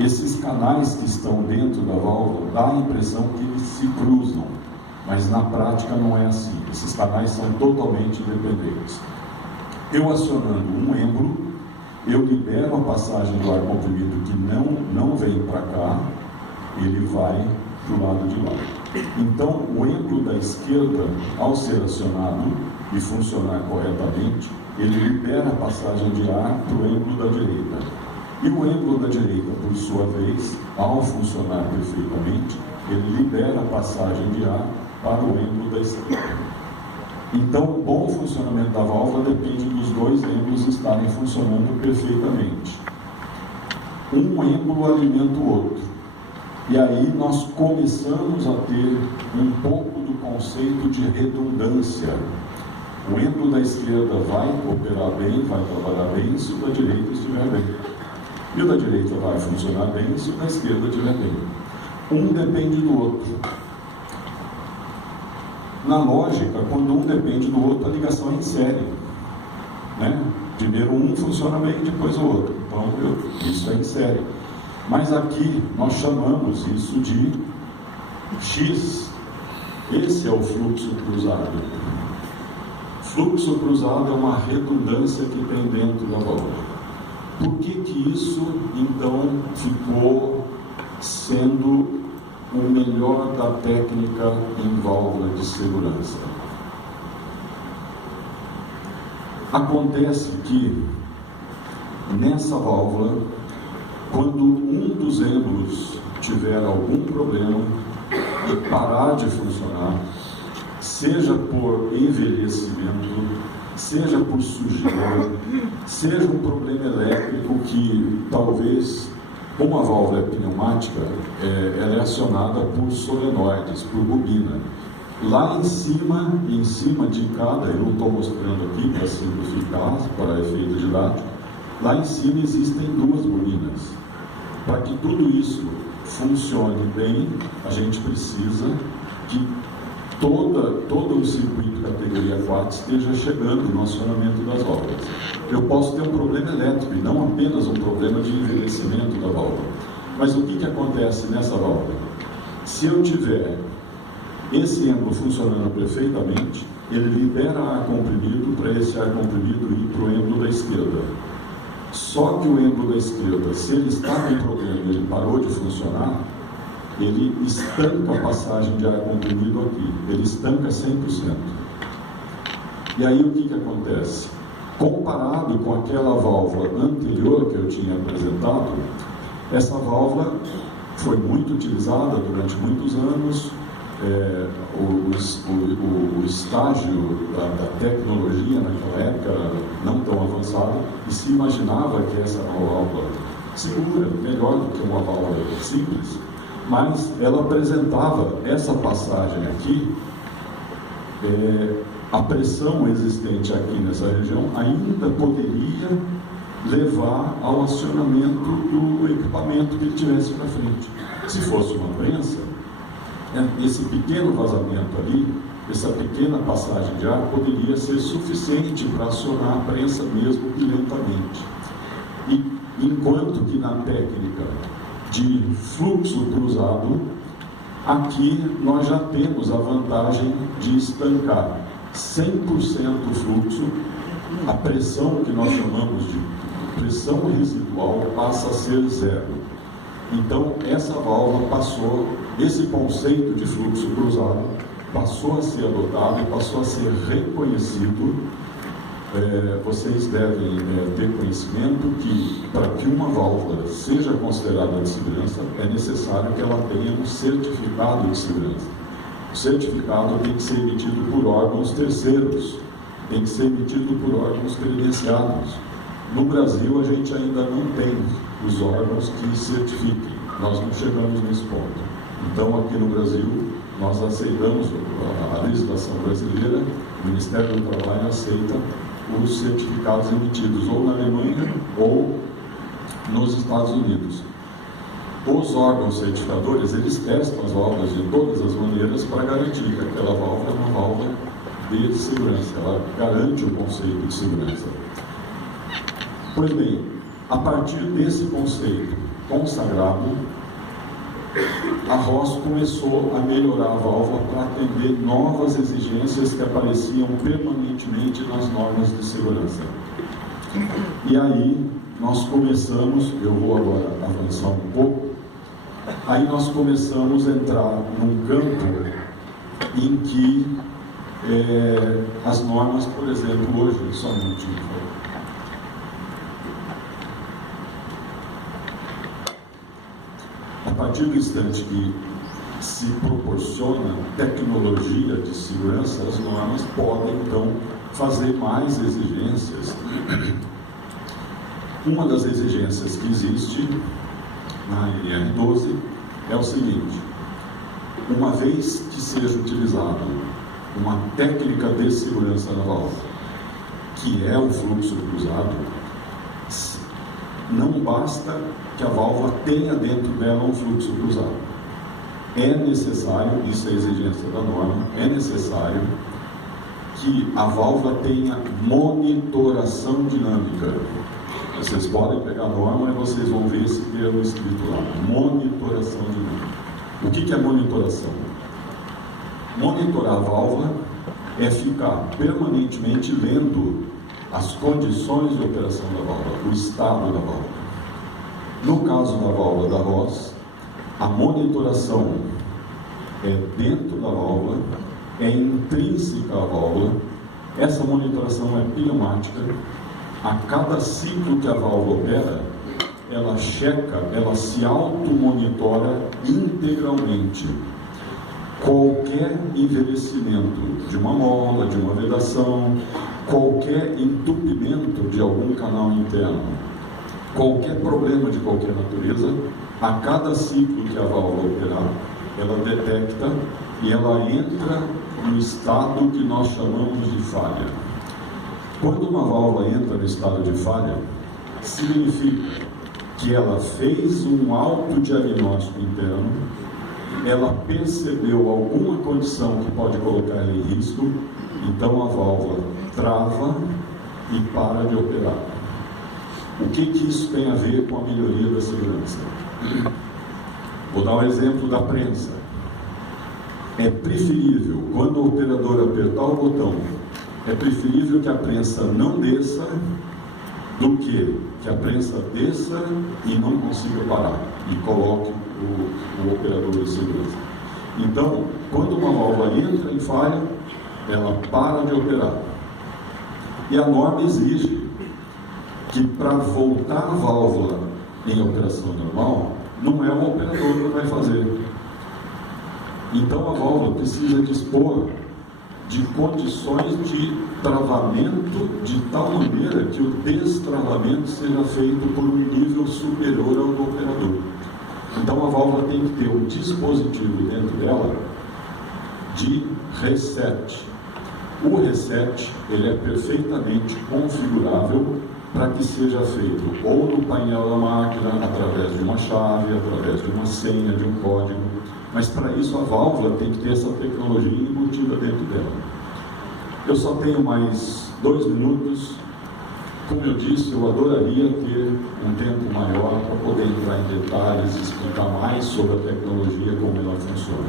Esses canais que estão dentro da válvula, dá a impressão que eles se cruzam, mas na prática não é assim. Esses canais são totalmente independentes. Eu acionando um êmbolo, eu libero a passagem do ar comprimido que não vem para cá, ele vai para o lado de lá. Então, o êmbolo da esquerda, ao ser acionado e funcionar corretamente, ele libera a passagem de ar para o êmbolo da direita. E o êmbolo da direita, por sua vez, ao funcionar perfeitamente, ele libera a passagem de ar para o êmbolo da esquerda. Então, o bom funcionamento da válvula depende dos dois êmbolos estarem funcionando perfeitamente. Um êmbolo alimenta o outro. E aí nós começamos a ter um pouco do conceito de redundância. O êmbolo da esquerda vai operar bem, vai trabalhar bem, se o da direita estiver bem. E o da direita vai funcionar bem, se o da esquerda estiver bem. Um depende do outro. Na lógica, quando um depende do outro, a ligação é em série, né? Primeiro um funciona bem, depois o outro. Então, isso é em série. Mas aqui, nós chamamos isso de X. Esse é o fluxo cruzado. Fluxo cruzado é uma redundância que tem dentro da válvula. Por que isso, então, ficou sendo o melhor da técnica em válvula de segurança? Acontece que nessa válvula, quando um dos êmbolos tiver algum problema e parar de funcionar, seja por envelhecimento, seja por sujeira, seja um problema elétrico que talvez uma válvula pneumática, ela é acionada por solenoides, por bobina. Lá em cima de cada, eu não estou mostrando aqui para simplificar, para efeito didático, lá em cima existem duas bobinas. Para que tudo isso funcione bem, a gente precisa que todo o circuito categoria 4 esteja chegando no acionamento das válvulas. Eu posso ter um problema elétrico e não apenas um problema de envelhecimento da válvula. Mas o que acontece nessa válvula? Se eu tiver esse êmbolo funcionando perfeitamente, ele libera ar comprimido para esse ar comprimido ir para o êmbolo da esquerda. Só que o êmbolo da esquerda, se ele está com problema e ele parou de funcionar, ele estanca a passagem de ar comprimido aqui, ele estanca 100%. E aí o que acontece? Comparado com aquela válvula anterior que eu tinha apresentado, essa válvula foi muito utilizada durante muitos anos. O estágio da tecnologia naquela época era não tão avançado e se imaginava que essa era uma válvula segura, melhor do que uma válvula simples, mas ela apresentava essa passagem aqui, a pressão existente aqui nessa região ainda poderia levar ao acionamento do equipamento que ele tivesse para frente. Se fosse uma prensa, esse pequeno vazamento ali, essa pequena passagem de ar poderia ser suficiente para acionar a prensa mesmo que lentamente. E enquanto que na técnica de fluxo cruzado, aqui nós já temos a vantagem de estancar 100% o fluxo, a pressão que nós chamamos de pressão residual passa a ser zero. Então, essa válvula passou, esse conceito de fluxo cruzado passou a ser adotado e passou a ser reconhecido. Vocês devem ter conhecimento que, para que uma válvula seja considerada de segurança, é necessário que ela tenha um certificado de segurança. O certificado tem que ser emitido por órgãos terceiros, tem que ser emitido por órgãos credenciados. No Brasil, a gente ainda não tem os órgãos que certifiquem. Nós não chegamos nesse ponto. Então, aqui no Brasil, nós aceitamos a legislação brasileira, o Ministério do Trabalho aceita os certificados emitidos ou na Alemanha ou nos Estados Unidos. Os órgãos certificadores, eles testam as válvulas de todas as maneiras para garantir que aquela válvula é uma válvula de segurança, ela garante o conceito de segurança. Pois bem, a partir desse conceito consagrado, consagrado, a ROS começou a melhorar a válvula para atender novas exigências que apareciam permanentemente nas normas de segurança. E aí nós começamos, eu vou agora avançar um pouco, aí nós começamos a entrar num campo em que as normas, por exemplo, hoje, só um minutinho, por favor. A partir do instante que se proporciona tecnologia de segurança, as normas podem, então, fazer mais exigências. Uma das exigências que existe na NR12 é o seguinte: uma vez que seja utilizado uma técnica de segurança na válvula, que é o fluxo cruzado, não basta que a válvula tenha dentro dela um fluxo cruzado. É necessário, isso é a exigência da norma, é necessário que a válvula tenha monitoração dinâmica. Vocês podem pegar a norma e vocês vão ver esse termo escrito lá, monitoração dinâmica. O que é monitoração? Monitorar a válvula é ficar permanentemente lendo as condições de operação da válvula, o estado da válvula. No caso da válvula da ROS, a monitoração é dentro da válvula, é intrínseca à válvula. Essa monitoração é pneumática. A cada ciclo que a válvula opera, ela checa, ela se automonitora integralmente. Qualquer envelhecimento de uma mola, de uma vedação, qualquer entupimento de algum canal interno, qualquer problema de qualquer natureza, a cada ciclo que a válvula operar, ela detecta e ela entra no estado que nós chamamos de falha. Quando uma válvula entra no estado de falha, significa que ela fez um autodiagnóstico interno, ela percebeu alguma condição que pode colocar ela em risco, então a válvula trava e para de operar. O que isso tem a ver com a melhoria da segurança? Vou dar um exemplo da prensa. É preferível, quando o operador apertar o botão, é preferível que a prensa não desça do que a prensa desça e não consiga parar e coloque o operador de segurança. Então, quando uma válvula entra em falha, ela para de operar. E a norma exige que para voltar a válvula em operação normal, não é o operador que vai fazer. Então a válvula precisa dispor de condições de travamento de tal maneira que o destravamento seja feito por um nível superior ao do operador. Então a válvula tem que ter um dispositivo dentro dela de reset. O reset, ele é perfeitamente configurável para que seja feito ou no painel da máquina, através de uma chave, através de uma senha, de um código. Mas para isso a válvula tem que ter essa tecnologia embutida dentro dela. Eu só tenho mais 2 minutos. Como eu disse, eu adoraria ter um tempo maior para poder entrar em detalhes e explicar mais sobre a tecnologia, como ela funciona.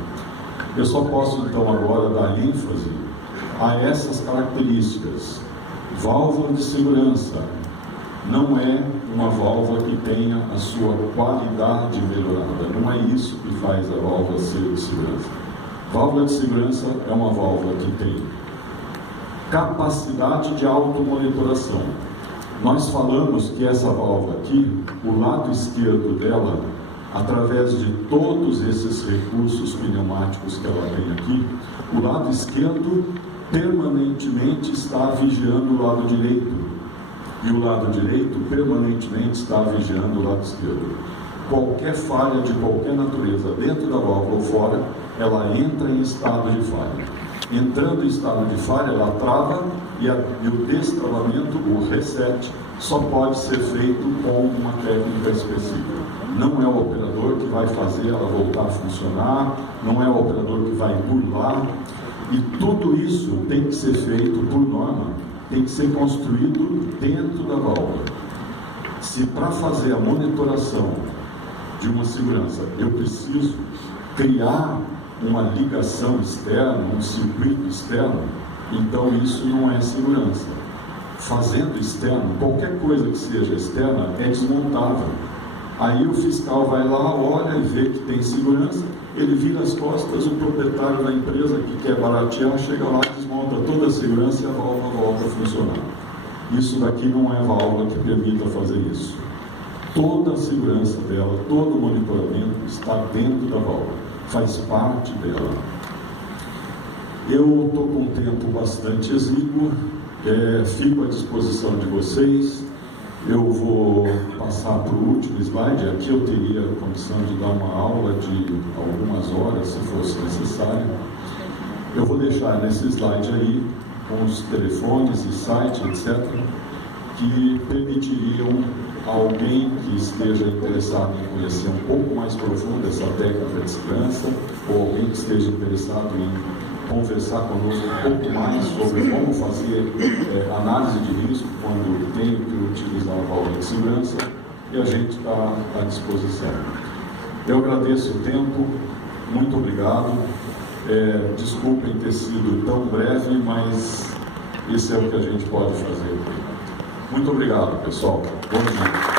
Eu só posso então agora dar ênfase a essas características. Válvula de segurança não é uma válvula que tenha a sua qualidade melhorada. Não é isso que faz a válvula ser de segurança. Válvula de segurança é uma válvula que tem capacidade de automonitoração. Nós falamos que essa válvula aqui, o lado esquerdo dela, através de todos esses recursos pneumáticos que ela tem aqui, o lado esquerdo permanentemente está vigiando o lado direito. E o lado direito permanentemente está vigiando o lado esquerdo. Qualquer falha de qualquer natureza, dentro da válvula ou fora, ela entra em estado de falha. Entrando em estado de falha, ela trava e o destravamento, o reset, só pode ser feito com uma técnica específica. Não é o operador que vai fazer ela voltar a funcionar, não é o operador que vai burlar. E tudo isso tem que ser feito por norma, tem que ser construído dentro da válvula. Se para fazer a monitoração de uma segurança. Eu preciso criar uma ligação externa, um circuito externo, então isso não é segurança. Fazendo externo, qualquer coisa que seja externa é desmontável. Aí o fiscal vai lá, olha e vê que tem segurança, ele vira as costas, o proprietário da empresa que quer baratear, chega lá, desmonta toda a segurança e a válvula volta a funcionar. Isso daqui não é válvula que permita fazer isso. Toda a segurança dela, todo o monitoramento está dentro da válvula, faz parte dela. Eu estou com um tempo bastante exíguo, fico à disposição de vocês. Eu vou passar para o último slide. Aqui eu teria a condição de dar uma aula de algumas horas, se fosse necessário. Eu vou deixar nesse slide aí, com os telefones e site, etc., que permitiriam a alguém que esteja interessado em conhecer um pouco mais profundo essa técnica de segurança, ou alguém que esteja interessado em conversar conosco um pouco mais sobre como fazer análise de risco quando tem que utilizar a válvula de segurança, e a gente está à disposição. Eu agradeço o tempo, muito obrigado. Desculpem ter sido tão breve, mas isso é o que a gente pode fazer. Muito obrigado, pessoal. Bom dia.